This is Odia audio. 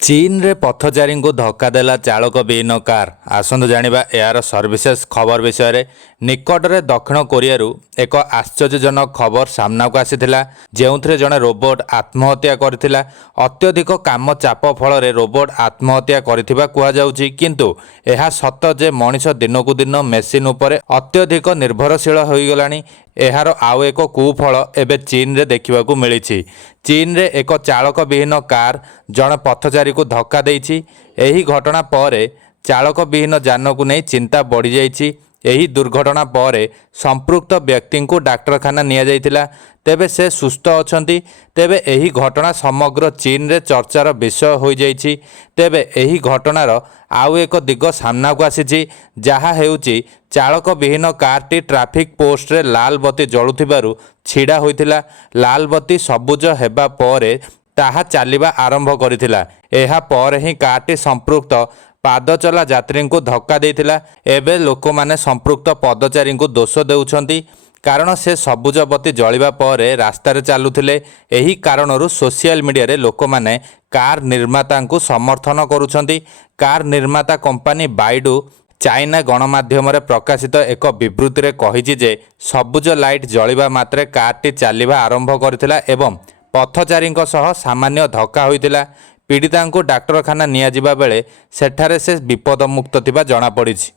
ଚୀନରେ ପଥଚାରୀଙ୍କୁ ଧକ୍କା ଦେଲା ଚାଳକ ବିହୀନ କାର୍। ଆସନ୍ତୁ ଜାଣିବା ଏହାର ସର୍ଭିସେସ୍ ଖବର ବିଷୟରେ। ନିକଟରେ ଦକ୍ଷିଣ କୋରିଆରୁ ଏକ ଆଶ୍ଚର୍ଯ୍ୟଜନକ ଖବର ସାମ୍ନାକୁ ଆସିଥିଲା, ଯେଉଁଥିରେ ଜଣେ ରୋବୋଟ୍ ଆତ୍ମହତ୍ୟା କରିଥିଲା। ଅତ୍ୟଧିକ କାମ ଚାପ ଫଳରେ ରୋବୋଟ୍ ଆତ୍ମହତ୍ୟା କରିଥିବା କୁହାଯାଉଛି, କିନ୍ତୁ ଏହା ସତ ଯେ ମଣିଷ ଦିନକୁ ଦିନ ମେସିନ୍ ଉପରେ ଅତ୍ୟଧିକ ନିର୍ଭରଶୀଳ ହୋଇଗଲାଣି। ଏହାର ଆଉ ଏକ କୁଫଳ ଏବେ ଚୀନରେ ଦେଖିବାକୁ ମିଳିଛି। ଚୀନରେ ଏକ ଚାଳକ ବିହୀନ କାର୍ ଜଣେ ପଥଚାରୀକୁ ଧକ୍କା ଦେଇଛି। ଏହି ଘଟଣା ପରେ ଚାଳକ ବିହୀନ ଯାନକୁ ନେଇ ଚିନ୍ତା ବଢ଼ିଯାଇଛି। ଏହି ଦୁର୍ଘଟଣା ପରେ ସମ୍ପୃକ୍ତ ବ୍ୟକ୍ତିଙ୍କୁ ଡାକ୍ତରଖାନା ନିଆଯାଇଥିଲା, ତେବେ ସେ ସୁସ୍ଥ ଅଛନ୍ତି। ତେବେ ଏହି ଘଟଣା ସମଗ୍ର ଚୀନରେ ଚର୍ଚ୍ଚାର ବିଷୟ ହୋଇଯାଇଛି। ତେବେ ଏହି ଘଟଣାର ଆଉ ଏକ ଦିଗ ସାମ୍ନାକୁ ଆସିଛି, ଯାହା ହେଉଛି ଚାଳକ ବିହୀନ କାର୍ଟି ଟ୍ରାଫିକ୍ ପୋଷ୍ଟରେ ଲାଲ ବତି ଜଳୁଥିବାରୁ ଛିଡ଼ା ହୋଇଥିଲା। ଲାଲ ବତି ସବୁଜ ହେବା ପରେ ତାହା ଚାଲିବା ଆରମ୍ଭ କରିଥିଲା। ଏହା ପରେ ହିଁ କାର୍ଟି ସମ୍ପୃକ୍ତ ପାଦଚଲା ଯାତ୍ରୀଙ୍କୁ ଧକ୍କା ଦେଇଥିଲା। ଏବେ ଲୋକମାନେ ସମ୍ପୃକ୍ତ ପଦଚାରୀଙ୍କୁ ଦୋଷ ଦେଉଛନ୍ତି, କାରଣ ସେ ସବୁଜ ବତି ଜଳିବା ପରେ ରାସ୍ତାରେ ଚାଲୁଥିଲେ। ଏହି କାରଣରୁ ସୋସିଆଲ ମିଡ଼ିଆରେ ଲୋକମାନେ କାର୍ ନିର୍ମାତାଙ୍କୁ ସମର୍ଥନ କରୁଛନ୍ତି। କାର୍ ନିର୍ମାତା କମ୍ପାନୀ ବାଇଡୁ ଚାଇନା ଗଣମାଧ୍ୟମରେ ପ୍ରକାଶିତ ଏକ ବିବୃତ୍ତିରେ କହିଛି ଯେ ସବୁଜ ଲାଇଟ୍ ଜଳିବା ମାତ୍ରେ କାର୍ଟି ଚାଲିବା ଆରମ୍ଭ କରିଥିଲା ଏବଂ ପଥଚାରୀଙ୍କ ସହ ସାମାନ୍ୟ ଧକ୍କା ହୋଇଥିଲା। ପୀଡ଼ିତାଙ୍କୁ ଡାକ୍ତରଖାନା ନିଆଯିବା ବେଳେ ସେଠାରେ ସେ ବିପଦମୁକ୍ତ ଥିବା ଜଣାପଡ଼ିଛି।